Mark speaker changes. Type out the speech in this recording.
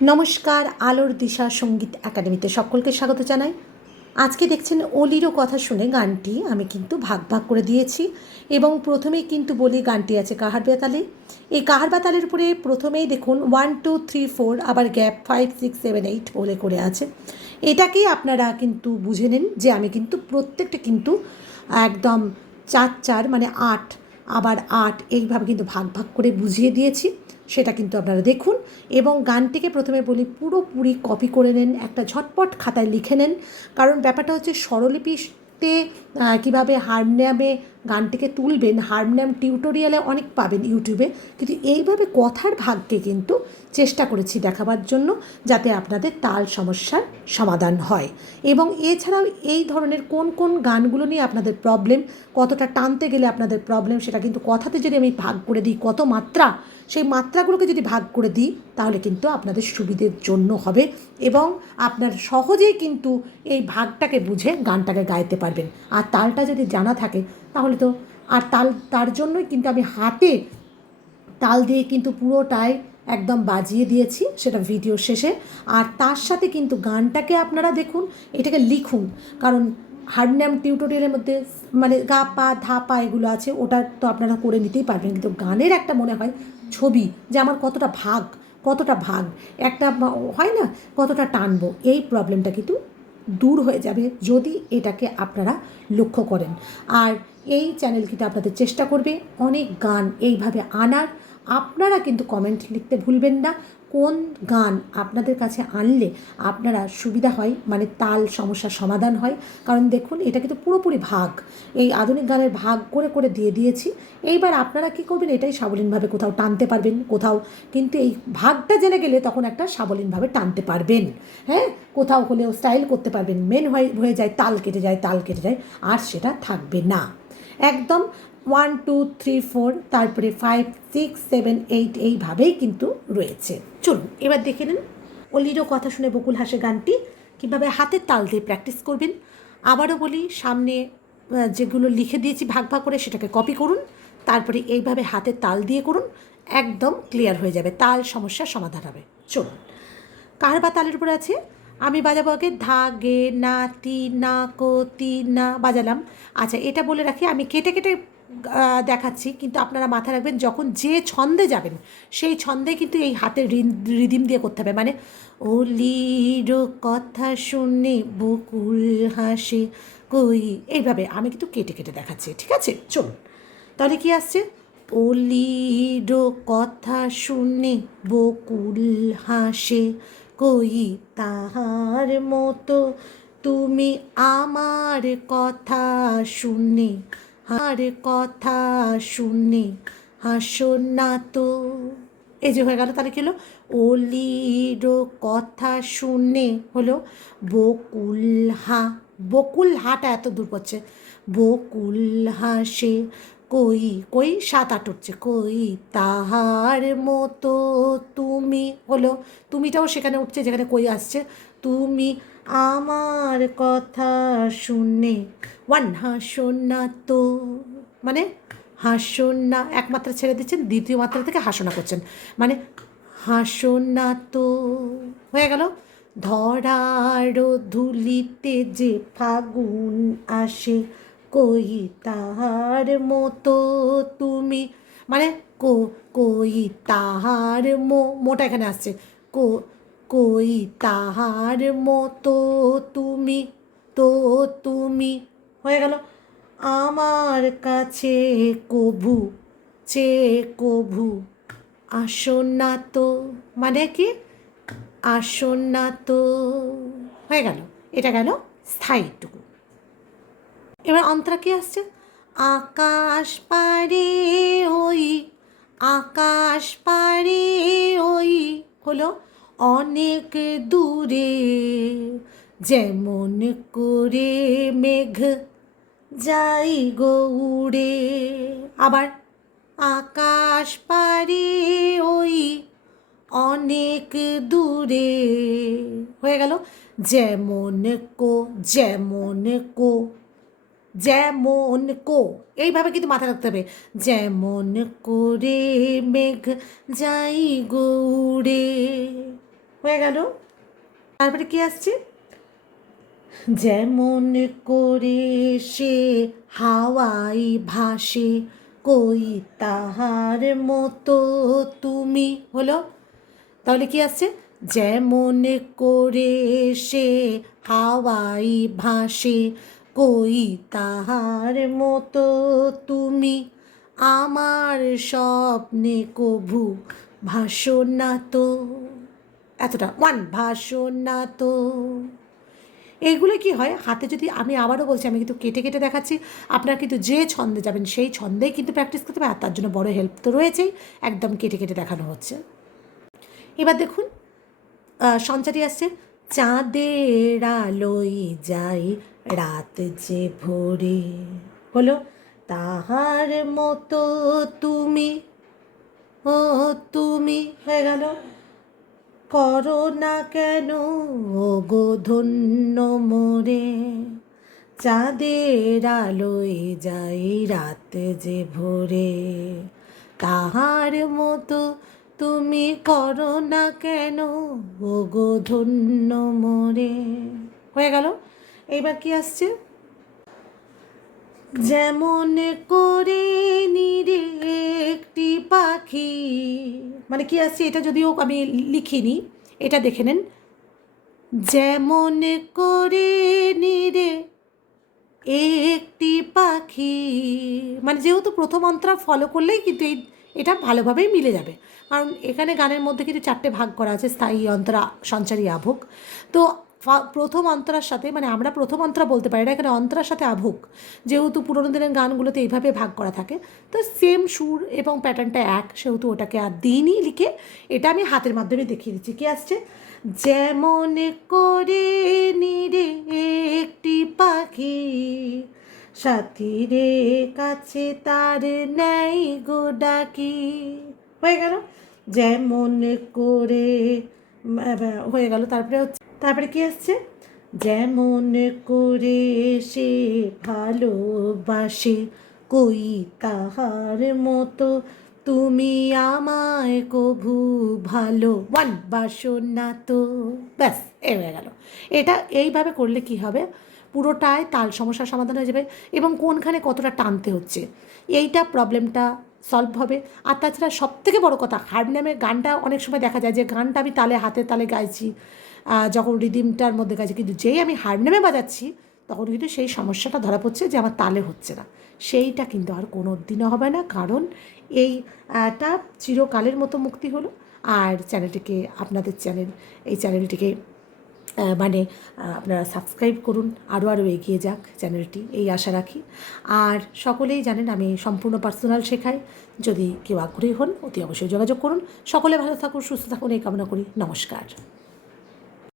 Speaker 1: নমস্কার, আলোর দিশা সংগীত একাডেমিতে সকলকে স্বাগত জানাই। আজকে দেখছেন অলিরও কথা শুনে গানটি আমি কিন্তু ভাগ ভাগ করে দিয়েছি এবং প্রথমেই কিন্তু বলি গানটি আছে কাহার বেতালে। এই কাহার বেতালের উপরে প্রথমেই দেখুন ওয়ান টু থ্রি ফোর আবার gap five six seven eight বলে করে আছে। এটাকেই আপনারা কিন্তু বুঝে নিন যে আমি কিন্তু প্রত্যেকটা কিন্তু একদম চার চার মানে আট, আবার আট এইভাবে কিন্তু ভাগ ভাগ করে বুঝিয়ে দিয়েছি। সেটা কিন্তু আপনারা দেখুন। এবং গানটিকে প্রথমে বলি পুরোপুরি কপি করে নেন, একটা ঝটপট খাতায় লিখে নেন। কারণ ব্যাপারটা হচ্ছে স্বরলিপিতে কীভাবে হারমোনিয়ামে গানটিকে তুলবেন হারমোনিয়াম টিউটোরিয়ালে অনেক পাবেন ইউটিউবে কিন্তু এইভাবে কথার ভাগকে কিন্তু চেষ্টা করেছি দেখাবার জন্য, যাতে আপনাদের তাল সমস্যার সমাধান হয়। এবং এছাড়াও এই ধরনের কোন কোন গানগুলো নিয়ে আপনাদের প্রবলেম কতটা টানতে গেলে আপনাদের প্রবলেম সেটা কিন্তু কথাতে যদি আমি ভাগ করে দিই কত মাত্রা সেই মাত্রাগুলোকে যদি ভাগ করে দিই, তাহলে কিন্তু আপনাদের সুবিধের জন্য হবে এবং আপনার সহজেই কিন্তু এই ভাগটাকে বুঝে গানটাকে গাইতে পারবেন। আর তালটা যদি জানা থাকে, তাহলে তো আর তাল, তার জন্যই কিন্তু আমি হাতে তাল দিয়ে কিন্তু পুরোটাই একদম বাজিয়ে দিয়েছি সেটা ভিডিও শেষে। আর তার সাথে কিন্তু গানটাকে আপনারা দেখুন, এটাকে লিখুন। কারণ হারমোনিয়াম টিউটোরিয়ালের মধ্যে মানে গা, পা, ধা, পা এগুলো আছে, ওটা তো আপনারা করে নিতেই পারবেন। কিন্তু গানের একটা মনে হয় ছবি যে আমার কতটা ভাগ কতটা ভাগ, একটা হয় না, কতটা টানবো, এই প্রবলেমটা কিন্তু দূর হয়ে যাবে যদি এটাকে আপনারা লক্ষ্য করেন। আর এই চ্যানেল কিন্তু আপনাদের চেষ্টা করবে অনেক গান এইভাবে আনার। আপনারা কিন্তু কমেন্ট লিখতে ভুলবেন না কোন গান আপনাদের কাছে আনলে আপনারা সুবিধা হয়? মানে তাল সমস্যার সমাধান হয়। কারণ দেখুন, এটা কিন্তু পুরোপুরি ভাগ। এই আধুনিক গানের ভাগ করে করে দিয়ে দিয়েছি। এইবার আপনারা কি করবেন? এটাই সাবলীনভাবে কোথাও টানতে পারবেন, কোথাও। কিন্তু এই ভাগটা জেনে গেলে তখন একটা সাবলীনভাবে টানতে পারবেন। হ্যাঁ? কোথাও হলেও স্টাইল করতে পারবেন। মেন হয়ে হয়ে যায়, তাল কেটে যায়, তাল কেটে যায়, আর সেটা থাকবে না। একদম ওয়ান টু থ্রি ফোর তারপরে ফাইভ সিক্স সেভেন এইট এইভাবেই কিন্তু রয়েছে। চলুন, এবার দেখে নিন অলিরও কথা শুনে বকুল হাসে গানটি। কীভাবে হাতের তাল দিয়ে প্র্যাকটিস করবেন? আবারও বলি, সামনে যেগুলো লিখে দিয়েছি ভাগ ভাগ করে সেটাকে কপি করুন। তারপরে এইভাবে হাতের তাল দিয়ে করুন। একদম ক্লিয়ার হয়ে যাবে। তাল সমস্যার সমাধান হবে। চলুন, কার বা তালের উপর আছে? আমি বাজাবো আগে। ধা, গে, না, তি, না, কো, তি, না, বাজালাম। আচ্ছা এটা বলে রাখি। আমি কেটে কেটে দেখাচ্ছি, কিন্তু আপনারা মাথায় রাখবেন, যখন যে ছন্দে যাবেন, সেই ছন্দে কিন্তু এই হাতের রিদিম দিয়ে করতে হবে। মানে ওলির কথা শুনে বকুল হাসে কই? এইভাবে আমি কিন্তু কেটে কেটে দেখাচ্ছি, ঠিক আছে? চলুন। তাহলে কি আসছে? অলির কথা শুনে বকুল হাসে কই? তাহার মতো তুমি আমার কথা শুনে আর কথা শুনে, হাসো না তো। এই যে হয়ে গেল তাহলে কি হলো? অলির কথা শুনে হলো বকুল হা বকুল হাটা এত দূর পড়ছে। বকুল হাসে কই কই? সাত আট উঠছে। কই? তাহার মতো তুমি হলো, তুমিটাও সেখানে উঠছে, যেখানে কই আসছে। তুমি আমার কথা শুনে ওয়ান হাসো না তো। মানে হাসো না, এক মাত্রা ছেড়ে দিচ্ছেন, দ্বিতীয় মাত্রা থেকে হাসনা করছেন। মানে হাসো না তো। হয়ে গেল। ধরার ধুলিতে যে ফাগুন আসে, কই তাহার মতো তুমি? মানে কো, কই তাহার মো, মোটা এখানে আসছে। কো কই তাহার মতো তুমি, তো তুমি। হয়ে গেল। আমার কাছে কভু, চে কভু। আসো না তো। মানে কি? আসো না তো। হয়ে গেল। এটা গেল স্থায়ীটুকু। এবার অন্তরা কি আসছে? আকাশ পারে ওই, আকাশ পারে ওই। হলো অনেক দূরে, যেমন করে মেঘ যাই গৌড়ে আবার আকাশ পারে ওই অনেক দূরে হয়ে গেল। যেমন কো যেমন কো যেমন কো। এইভাবে কিন্তু মাথায় রাখতে হবে। যেমন করে মেঘ যাই গৌড়ে হয়ে গেল। তারপরে কি আসছে? যেমন করে সে হাওয়াই ভাসে, কই তাহার মতো তুমি। হলো? তাহলে কি আসছে? যেমন করে সে হাওয়াই ভাসে, কই তাহার মতো তুমি। আমার স্বপ্নে কভু ভাসো না তো। এতটা। ওয়ান ভাষণ না তো এইগুলো কি হয়? হাতে যদি আমি আবারও বলছি, আমি কিন্তু কেটে কেটে দেখাচ্ছি। আপনারা কিন্তু যে ছন্দে যাবেন, সেই ছন্দেই কিন্তু প্র্যাকটিস করতে হবে আর তার জন্য বড় হেল্প তো রয়েছেই। একদম কেটে কেটে দেখানো হচ্ছে। এবার দেখুন সঞ্চারী আসছে। চাঁদের আলোয় যাই, রাত যে ভোরে। হলো, তাহার মতো তুমি, ও তুমি, হয়ে গেল। করো না কেন? গো ধন্য মোরে। চাঁদের আলোয় যাই রাত যে ভোরে। তাহার মতো তুমি করো না কেন? গো ধন্য মোরে। হয়ে গেল? এইবার কি আসছে? যেমন করে নিরে একটি পাখি। মানে কি আসছে এটা যদিও আমি লিখিনি, এটা দেখে নেন। যেমন করে নিরে একটি পাখি। মানে যেহেতু প্রথম অন্তরা ফলো করলেই কিন্তু এই, এটা ভালোভাবেই মিলে যাবে। কারণ এখানে গানের মধ্যে কিন্তু চারটে ভাগ করা আছে, স্থায়ী অন্তরা, সঞ্চারী, আভুক। তো প্রথম অন্তরার সাথে মানে আমরা প্রথম অন্তরা বলতে পারি না, এখানে অন্তরার সাথে আভুক যেহেতু পুরোনো দিনের গানগুলোতে এইভাবে ভাগ করা থাকে, তো সেম সুর এবং প্যাটার্নটা এক, সেহেতু ওটাকে আর দিনই লিখে, এটা আমি হাতের মাধ্যমে দেখিয়ে দিচ্ছি। কি আসছে? যেমন করে নিরে একটি পাখি, সাথীরে কাছে তার নেই গো ডাকি। হয়ে গেল? যেমন করে হয়ে গেল। তারপরে হচ্ছে তারপরে কি আসছে? যেমন করে সে ভালোবাসে, কই তাহার মতো। তুমি আমায় কভু ভালো ওয়ান বাসো না তো। ব্যাস, এ হয়ে গেল। এটা এইভাবে করলে কি হবে? পুরোটায় তাল সমস্যার সমাধান হয়ে যাবে এবং কোনখানে কতটা টানতে হচ্ছে? এইটা প্রবলেমটা সলভ হবে। আর তাছাড়া সব থেকে বড়ো কথা হারমোনিয়ামের গানটা অনেক সময় দেখা যায় যে গানটা আমি তালে হাতে তালে গাইছি যখন রিদিমটার মধ্যে গাইছি। কিন্তু যেই আমি হারমোনিয়ামে বাজাচ্ছি, তখন কিন্তু সেই সমস্যাটা ধরা পড়ছে যে আমার তালে হচ্ছে না। সেইটা কিন্তু আর কোনো দিনও হবে না। কারণ এইটা চিরকালের মতো মুক্তি হলো। আর চ্যানেলটিকে আপনাদের চ্যানেল এই চ্যানেলটিকে মানে আপনারা সাবস্ক্রাইব করুন আরও আরও এগিয়ে যাক চ্যানেলটি এই আশা রাখি। আর সকলেই জানেন আমি সম্পূর্ণ পার্সোনাল শেখাই। যদি কেউ আগ্রহী হন, অতি অবশ্যই যোগাযোগ করুন। সকলে ভালো থাকুন, সুস্থ থাকুন, এই কামনা করি। নমস্কার।